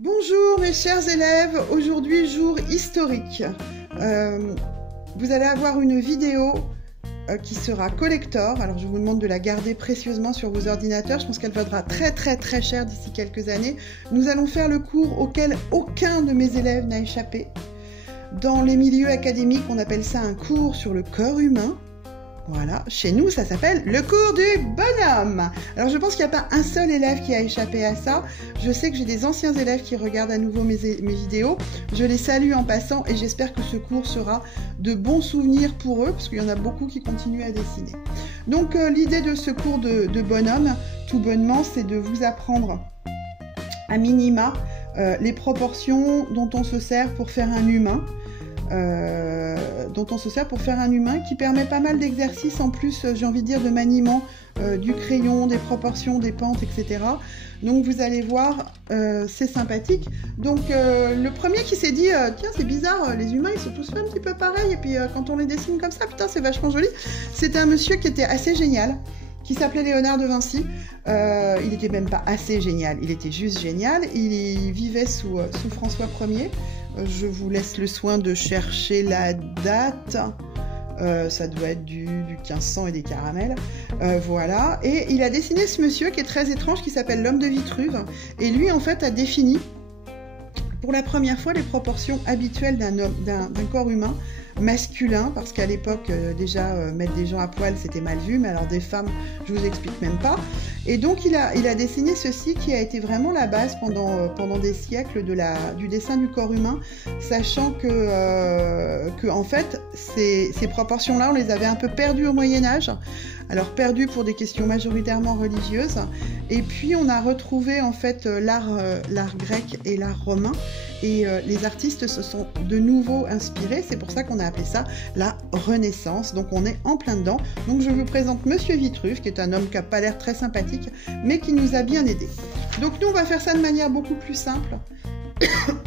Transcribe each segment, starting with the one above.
Bonjour mes chers élèves, aujourd'hui jour historique. Vous allez avoir une vidéo qui sera collector, alors je vous demande de la garder précieusement sur vos ordinateurs, je pense qu'elle vaudra très cher d'ici quelques années. Nous allons faire le cours auquel aucun de mes élèves n'a échappé. Dans les milieux académiques, on appelle ça un cours sur le corps humain. Voilà, chez nous, ça s'appelle le cours du bonhomme. Alors, je pense qu'il n'y a pas un seul élève qui a échappé à ça. Je sais que j'ai des anciens élèves qui regardent à nouveau mes vidéos. Je les salue en passant et j'espère que ce cours sera de bons souvenirs pour eux, parce qu'il y en a beaucoup qui continuent à dessiner. Donc, l'idée de ce cours de bonhomme, tout bonnement, c'est de vous apprendre à minima les proportions dont on se sert pour faire un humain. Qui permet pas mal d'exercices en plus, j'ai envie de dire, de maniement du crayon, des proportions, des pentes, etc. Donc vous allez voir, c'est sympathique. Donc le premier qui s'est dit tiens, c'est bizarre, les humains ils sont tous fait un petit peu pareil, et puis quand on les dessine comme ça, putain, c'est vachement joli. C'était un monsieur qui était assez génial, qui s'appelait Léonard de Vinci. Il n'était même pas assez génial, il était juste génial. Il vivait sous François Ier. Je vous laisse le soin de chercher la date. Ça doit être du 1500 et des caramels. Voilà. Et il a dessiné ce monsieur qui est très étrange, qui s'appelle l'homme de Vitruve. Et lui, en fait, a défini pour la première fois les proportions habituelles d'un corps humain masculin, parce qu'à l'époque, déjà, mettre des gens à poil, c'était mal vu, mais alors des femmes, je vous explique même pas. Et donc, il a dessiné ceci qui a été vraiment la base pendant des siècles du dessin du corps humain, sachant que en fait, ces proportions-là, on les avait un peu perdues au Moyen-Âge. Alors, perdues pour des questions majoritairement religieuses. Et puis, on a retrouvé, en fait, l'art grec et l'art romain. Et les artistes se sont de nouveau inspirés. C'est pour ça qu'on a appelé ça la Renaissance. Donc, on est en plein dedans. Donc, je vous présente Monsieur Vitruve, qui est un homme qui n'a pas l'air très sympathique, mais qui nous a bien aidés. Donc, nous, on va faire ça de manière beaucoup plus simple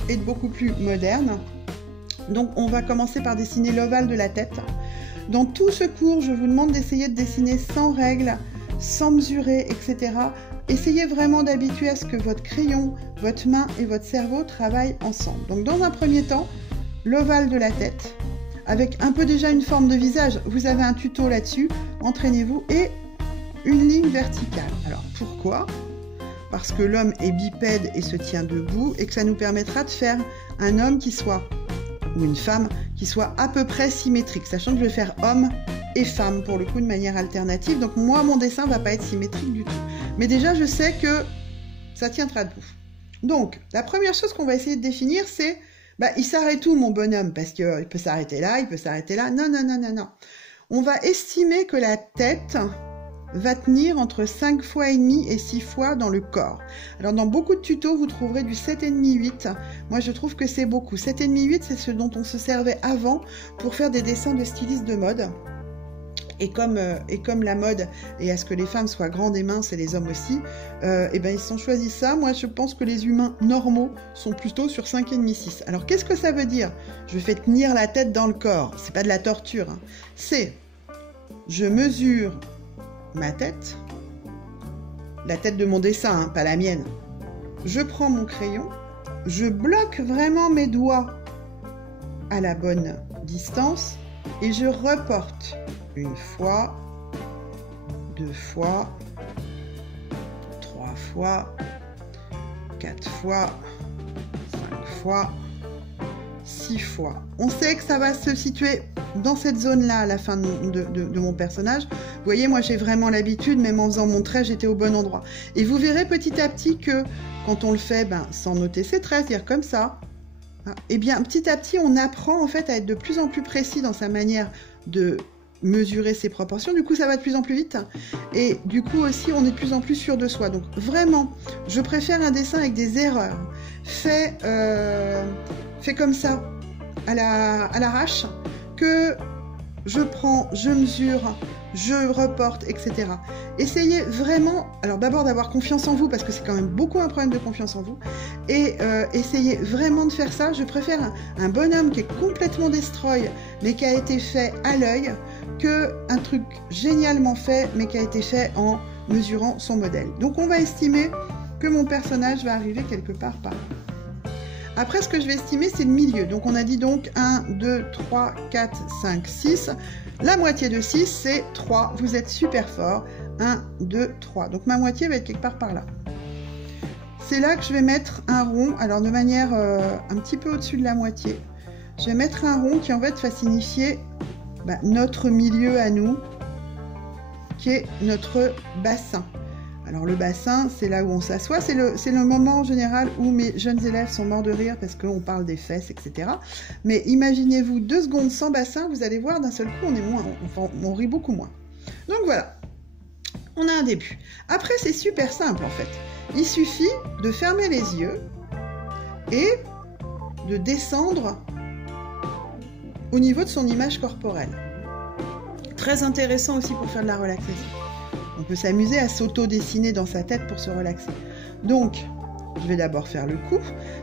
et beaucoup plus moderne. Donc, on va commencer par dessiner l'ovale de la tête. Dans tout ce cours, je vous demande d'essayer de dessiner sans règles, sans mesurer, etc. Essayez vraiment d'habituer à ce que votre crayon, votre main et votre cerveau travaillent ensemble. Donc dans un premier temps, l'ovale de la tête, avec un peu déjà une forme de visage. Vous avez un tuto là-dessus, entraînez-vous, et une ligne verticale. Alors pourquoi ? Parce que l'homme est bipède et se tient debout, et que ça nous permettra de faire un homme qui soit, ou une femme, qui soit à peu près symétrique, sachant que je vais faire homme et femme, pour le coup, de manière alternative. Donc moi, mon dessin ne va pas être symétrique du tout. Mais déjà, je sais que ça tiendra debout. Donc, la première chose qu'on va essayer de définir, c'est, il s'arrête où, mon bonhomme? Parce qu'il peut s'arrêter là, il peut s'arrêter là. Non. On va estimer que la tête va tenir entre 5 fois et demi et 6 fois dans le corps. Alors, dans beaucoup de tutos, vous trouverez du 7,5, 8. Moi, je trouve que c'est beaucoup. 7,5, 8, c'est ce dont on se servait avant pour faire des dessins de stylistes de mode. Et comme la mode est à ce que les femmes soient grandes et minces, et les hommes aussi, ils se sont choisis ça. Moi, je pense que les humains normaux sont plutôt sur 5,5, 6. Alors, qu'est-ce que ça veut dire? Je fais tenir la tête dans le corps. C'est pas de la torture. Hein. C'est, je mesure ma tête, la tête de mon dessin, hein, pas la mienne. Je prends mon crayon, je bloque vraiment mes doigts à la bonne distance et je reporte. Une fois, 2 fois, 3 fois, 4 fois, 5 fois, 6 fois. On sait que ça va se situer dans cette zone-là à la fin de mon personnage. Vous voyez, moi j'ai vraiment l'habitude, même en faisant mon trait, j'étais au bon endroit. Et vous verrez petit à petit que quand on le fait sans noter ses traits, c'est-à-dire comme ça, et bien petit à petit on apprend en fait à être de plus en plus précis dans sa manière de mesurer ses proportions. Du coup ça va de plus en plus vite et du coup aussi on est de plus en plus sûr de soi. Donc vraiment je préfère un dessin avec des erreurs fait comme ça à l'arrache, que je prends, je mesure, je reporte, etc. Essayez vraiment, alors d'abord d'avoir confiance en vous, parce que c'est quand même beaucoup un problème de confiance en vous, et essayez vraiment de faire ça. Je préfère un bonhomme qui est complètement destroy, mais qui a été fait à l'œil, qu'un truc génialement fait, mais qui a été fait en mesurant son modèle. Donc on va estimer que mon personnage va arriver quelque part par là. Après, ce que je vais estimer, c'est le milieu. Donc, on a dit donc 1, 2, 3, 4, 5, 6. La moitié de 6, c'est 3. Vous êtes super fort. 1, 2, 3. Donc, ma moitié va être quelque part par là. C'est là que je vais mettre un rond. Alors, de manière un petit peu au-dessus de la moitié. Je vais mettre un rond qui, en fait, va signifier notre milieu à nous, qui est notre bassin. Alors le bassin, c'est là où on s'assoit, c'est le moment en général où mes jeunes élèves sont morts de rire parce qu'on parle des fesses, etc. Mais imaginez-vous 2 secondes sans bassin, vous allez voir d'un seul coup, on rit beaucoup moins. Donc voilà, on a un début. Après, c'est super simple en fait. Il suffit de fermer les yeux et de descendre au niveau de son image corporelle. Très intéressant aussi pour faire de la relaxation. On peut s'amuser à s'auto-dessiner dans sa tête pour se relaxer. Donc, je vais d'abord faire le cou.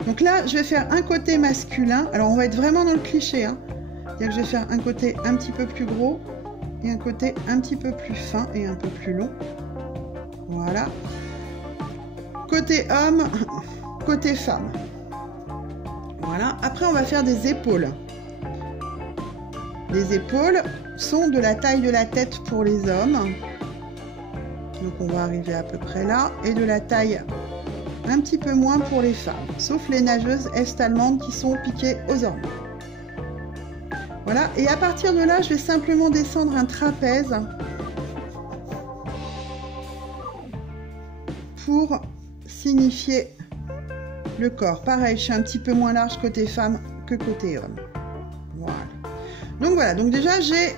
Donc là, je vais faire un côté masculin. Alors, on va être vraiment dans le cliché. C'est-à-dire que je vais faire un côté un petit peu plus gros et un côté un petit peu plus fin et un peu plus long. Voilà. Côté homme, côté femme. Voilà. Après, on va faire des épaules. Les épaules sont de la taille de la tête pour les hommes. Donc on va arriver à peu près là. Et de la taille un petit peu moins pour les femmes. Sauf les nageuses est-allemandes qui sont piquées aux hormones. Voilà. Et à partir de là, je vais simplement descendre un trapèze. Pour signifier le corps. Pareil, je suis un petit peu moins large côté femme que côté homme. Voilà. Donc voilà. Donc déjà, j'ai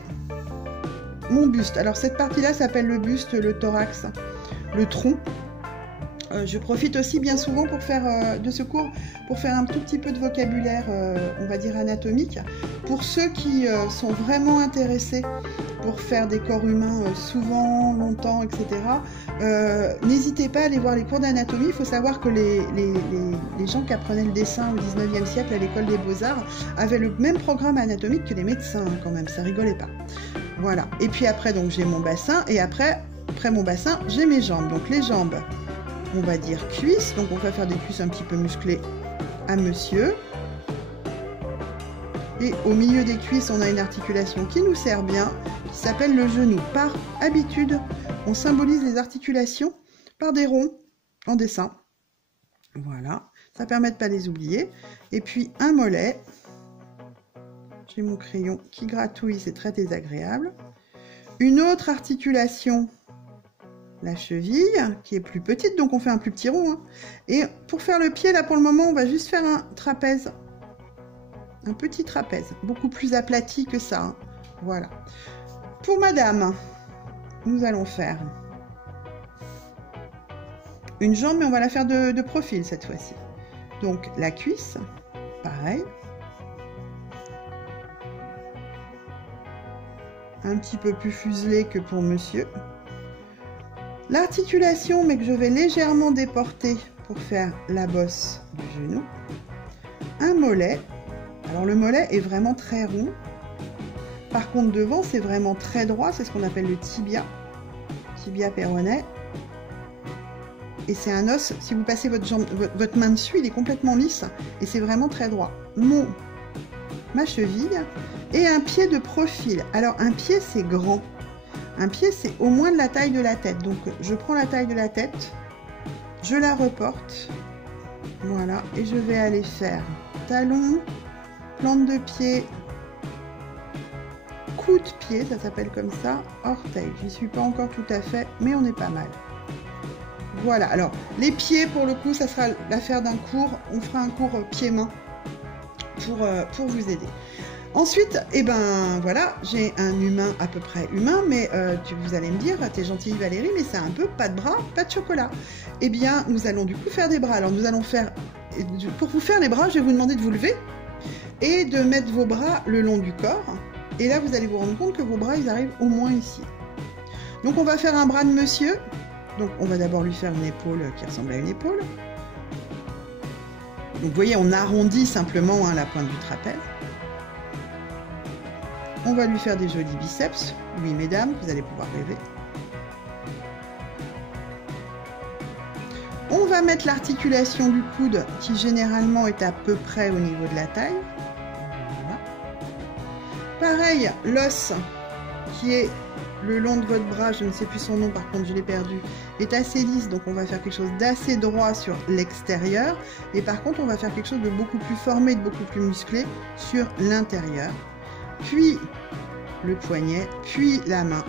mon buste. Alors cette partie-là s'appelle le buste, le thorax, le tronc. Je profite aussi bien souvent pour faire de ce cours, pour faire un tout petit peu de vocabulaire, on va dire anatomique. Pour ceux qui sont vraiment intéressés pour faire des corps humains souvent, longtemps, etc. N'hésitez pas à aller voir les cours d'anatomie. Il faut savoir que les gens qui apprenaient le dessin au 19e siècle à l'école des Beaux-Arts avaient le même programme anatomique que les médecins, quand même, ça rigolait pas. Voilà. Et puis après, donc j'ai mon bassin. Et après mon bassin, j'ai mes jambes. Donc les jambes, on va dire cuisses. Donc on va faire des cuisses un petit peu musclées à monsieur. Et au milieu des cuisses, on a une articulation qui nous sert bien, qui s'appelle le genou. Par habitude, on symbolise les articulations par des ronds en dessin. Voilà. Ça permet de ne pas les oublier. Et puis un mollet. J'ai mon crayon qui gratouille, c'est très désagréable. Une autre articulation, la cheville, qui est plus petite, donc on fait un plus petit rond. Et pour faire le pied, là pour le moment, on va juste faire un trapèze. Un petit trapèze, beaucoup plus aplati que ça. Voilà. Pour madame, nous allons faire une jambe, mais on va la faire de profil cette fois-ci. Donc la cuisse, pareil. Un petit peu plus fuselé que pour monsieur. L'articulation, mais que je vais légèrement déporter pour faire la bosse du genou. Un mollet. Alors le mollet est vraiment très rond. Par contre devant, c'est vraiment très droit. C'est ce qu'on appelle le tibia. Tibia péroné. Et c'est un os, si vous passez votre main dessus, il est complètement lisse. Et c'est vraiment très droit. Ma cheville. Et un pied de profil. Alors un pied c'est grand. Un pied c'est au moins de la taille de la tête. Donc je prends la taille de la tête, je la reporte. Voilà. Et je vais aller faire talon, plante de pied, coup de pied, ça s'appelle comme ça, orteil. J'y suis pas encore tout à fait, mais on est pas mal. Voilà. Alors les pieds pour le coup, ça sera l'affaire d'un cours. On fera un cours pied-main pour vous aider. Ensuite, eh ben voilà, j'ai un humain à peu près humain, mais vous allez me dire, t'es gentille Valérie, mais c'est un peu pas de bras, pas de chocolat. Eh bien, nous allons du coup faire des bras. Alors nous allons faire, pour vous faire les bras, je vais vous demander de vous lever et de mettre vos bras le long du corps. Et là, vous allez vous rendre compte que vos bras, ils arrivent au moins ici. Donc on va faire un bras de monsieur. Donc on va d'abord lui faire une épaule qui ressemble à une épaule. Donc vous voyez, on arrondit simplement la pointe du trapèze. On va lui faire des jolis biceps. Oui, mesdames, vous allez pouvoir rêver. On va mettre l'articulation du coude qui généralement est à peu près au niveau de la taille. Voilà. Pareil, l'os qui est le long de votre bras, je ne sais plus son nom par contre, je l'ai perdu, est assez lisse, donc on va faire quelque chose d'assez droit sur l'extérieur. Et par contre, on va faire quelque chose de beaucoup plus formé, de beaucoup plus musclé sur l'intérieur. Puis le poignet, puis la main.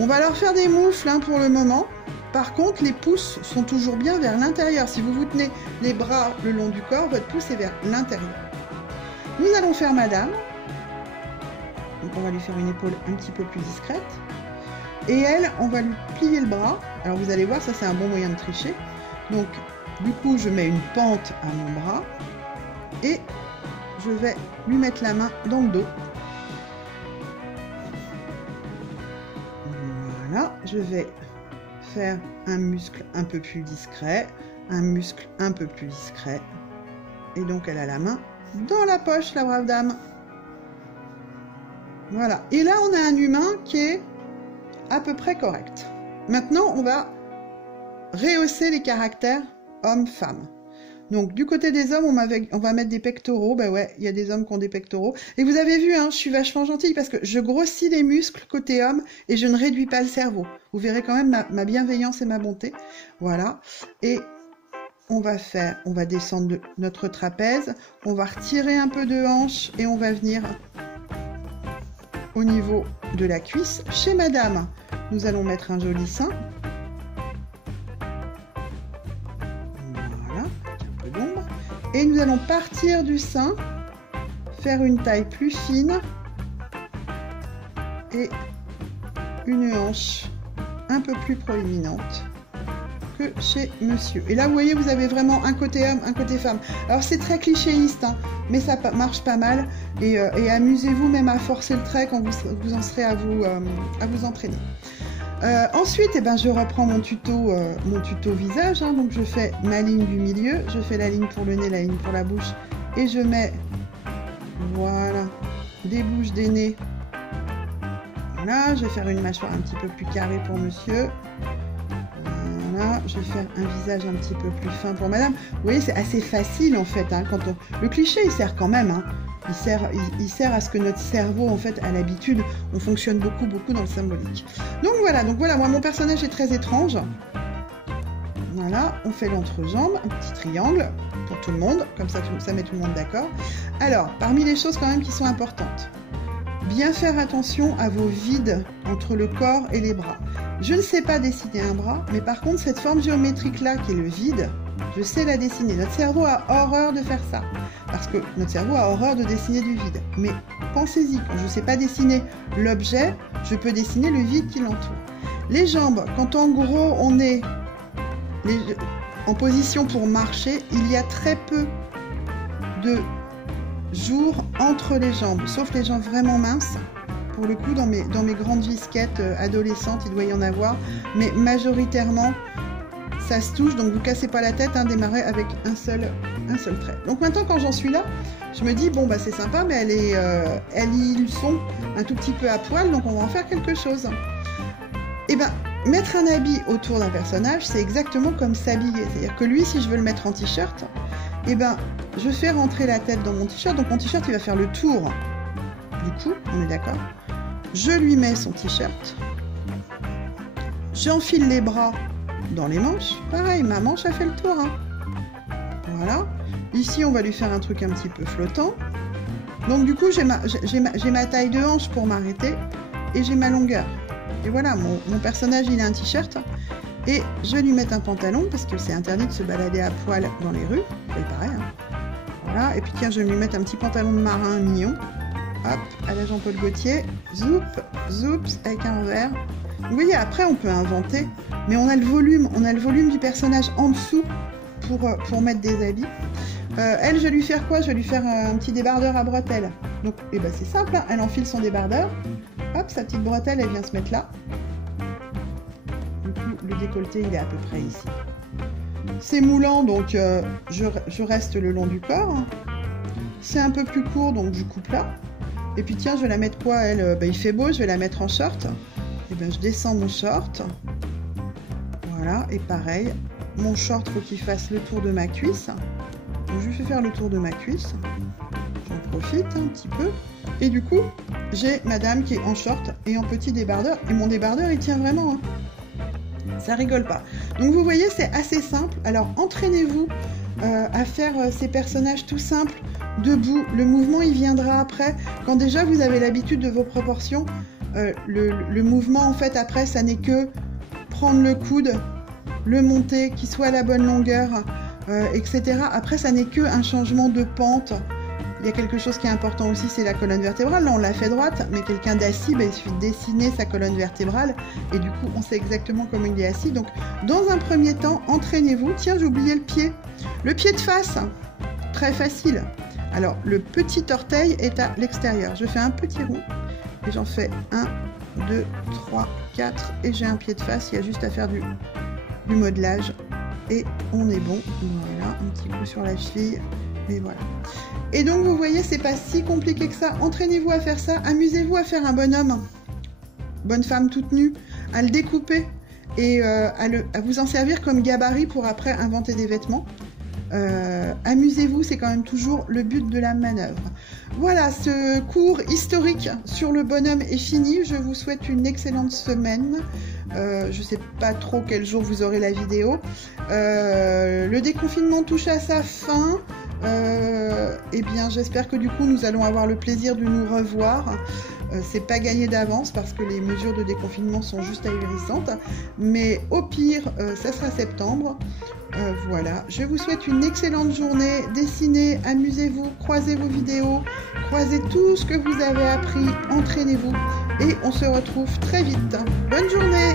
On va leur faire des moufles hein, pour le moment. Par contre, les pouces sont toujours bien vers l'intérieur. Si vous vous tenez les bras le long du corps, votre pouce est vers l'intérieur. Nous allons faire madame. Donc on va lui faire une épaule un petit peu plus discrète. Et elle, on va lui plier le bras. Alors vous allez voir, ça c'est un bon moyen de tricher. Donc du coup, je mets une pente à mon bras. Et je vais lui mettre la main dans le dos. Voilà, je vais faire un muscle un peu plus discret, un muscle un peu plus discret. Et donc elle a la main dans la poche, la brave dame. Voilà, et là on a un humain qui est à peu près correct. Maintenant on va rehausser les caractères homme-femme. Donc du côté des hommes, on va mettre des pectoraux. Bah ouais, il y a des hommes qui ont des pectoraux. Et vous avez vu, hein, je suis vachement gentille parce que je grossis les muscles côté homme et je ne réduis pas le cerveau. Vous verrez quand même ma bienveillance et ma bonté. Voilà. Et on va descendre de notre trapèze. On va retirer un peu de hanche et on va venir au niveau de la cuisse. Chez madame, nous allons mettre un joli sein. Et nous allons partir du sein, faire une taille plus fine et une hanche un peu plus proéminente que chez monsieur. Et là, vous voyez, vous avez vraiment un côté homme, un côté femme. Alors, c'est très clichéiste, hein, mais ça marche pas mal. Et amusez-vous même à forcer le trait quand vous en serez à vous entraîner. Ensuite, eh ben, je reprends mon tuto visage, hein, donc je fais ma ligne du milieu, je fais la ligne pour le nez, la ligne pour la bouche, et je mets, voilà, des bouches, des nez. Voilà, je vais faire une mâchoire un petit peu plus carrée pour monsieur. Voilà, je vais faire un visage un petit peu plus fin pour madame. Vous voyez, c'est assez facile en fait, hein, le cliché il sert quand même, hein. Il sert à ce que notre cerveau, en fait, à l'habitude, on fonctionne beaucoup dans le symbolique. Donc voilà, moi, mon personnage est très étrange. Voilà, on fait l'entrejambe, un petit triangle pour tout le monde, comme ça met tout le monde d'accord. Alors, parmi les choses quand même qui sont importantes, bien faire attention à vos vides entre le corps et les bras. Je ne sais pas dessiner un bras, mais par contre, cette forme géométrique-là, qui est le vide, je sais la dessiner. Notre cerveau a horreur de faire ça. Parce que notre cerveau a horreur de dessiner du vide. Mais pensez-y, quand je ne sais pas dessiner l'objet, je peux dessiner le vide qui l'entoure. Les jambes, quand en gros on est en position pour marcher, il y a très peu de jours entre les jambes, sauf les jambes vraiment minces. Pour le coup, dans mes grandes visquettes adolescentes, il doit y en avoir, mais majoritairement, ça se touche, donc vous cassez pas la tête, hein, démarrez avec un seul trait. Donc maintenant, quand j'en suis là, je me dis, bon, bah c'est sympa, mais ils sont un tout petit peu à poil, donc on va en faire quelque chose. Et ben, mettre un habit autour d'un personnage, c'est exactement comme s'habiller. C'est-à-dire que lui, si je veux le mettre en t-shirt, et ben, je fais rentrer la tête dans mon t-shirt, donc mon t-shirt, il va faire le tour du cou, on est d'accord. Je lui mets son t-shirt, j'enfile les bras dans les manches, pareil, ma manche a fait le tour, hein. Voilà, ici on va lui faire un truc un petit peu flottant, donc du coup j'ai ma taille de hanche pour m'arrêter, et j'ai ma longueur, et voilà, mon personnage il a un t-shirt, et je vais lui mettre un pantalon, parce que c'est interdit de se balader à poil dans les rues, c'est pareil, hein. Voilà, et puis tiens, je vais lui mettre un petit pantalon de marin mignon, hop, à la Jean-Paul Gaultier, zoup, zoups, avec un revers. Vous voyez, après on peut inventer, mais on a le volume du personnage en dessous pour mettre des habits. Elle, je vais lui faire quoi? Je vais lui faire un petit débardeur à bretelles. Donc, eh ben, c'est simple, hein. Elle enfile son débardeur, hop, sa petite bretelle, elle vient se mettre là. Du coup, le décolleté, il est à peu près ici. C'est moulant, donc je reste le long du corps. C'est un peu plus court, donc je coupe là. Et puis tiens, je vais la mettre quoi, elle? Il fait beau, je vais la mettre en short. Et bien je descends mon short. Voilà, et pareil, mon short, faut qu'il fasse le tour de ma cuisse. Donc je vais faire le tour de ma cuisse. J'en profite un petit peu. Et du coup, j'ai madame qui est en short et en petit débardeur. Et mon débardeur, il tient vraiment. Hein. Ça rigole pas. Donc vous voyez, c'est assez simple. Alors entraînez-vous à faire ces personnages tout simples, debout. Le mouvement, il viendra après. Quand déjà vous avez l'habitude de vos proportions, le mouvement, en fait, après, ça n'est que prendre le coude, le monter, qu'il soit à la bonne longueur, etc. Après, ça n'est que un changement de pente. Il y a quelque chose qui est important aussi, c'est la colonne vertébrale. Là, on l'a fait droite, mais quelqu'un d'assis, il suffit de dessiner sa colonne vertébrale et du coup, on sait exactement comment il est assis. Donc, dans un premier temps, entraînez-vous. Tiens, j'ai oublié le pied. Le pied de face, très facile. Alors, le petit orteil est à l'extérieur. Je fais un petit rond et j'en fais 1, 2, 3, 4 et j'ai un pied de face. Il y a juste à faire du modelage et on est bon. Voilà, un petit coup sur la cheville. Et voilà. Et donc vous voyez, c'est pas si compliqué que ça. Entraînez-vous à faire ça. Amusez-vous à faire un bonhomme, bonne femme toute nue, à le découper et à vous en servir comme gabarit pour après inventer des vêtements. Amusez-vous, c'est quand même toujours le but de la manœuvre. Voilà, ce cours historique sur le bonhomme est fini. Je vous souhaite une excellente semaine. Je sais pas trop quel jour vous aurez la vidéo. Le déconfinement touche à sa fin. Eh bien, j'espère que du coup, nous allons avoir le plaisir de nous revoir. C'est pas gagné d'avance parce que les mesures de déconfinement sont juste ahurissantes. Mais au pire, ça sera septembre. Voilà, je vous souhaite une excellente journée. Dessinez, amusez-vous, croisez vos vidéos, croisez tout ce que vous avez appris, entraînez-vous et on se retrouve très vite. Bonne journée!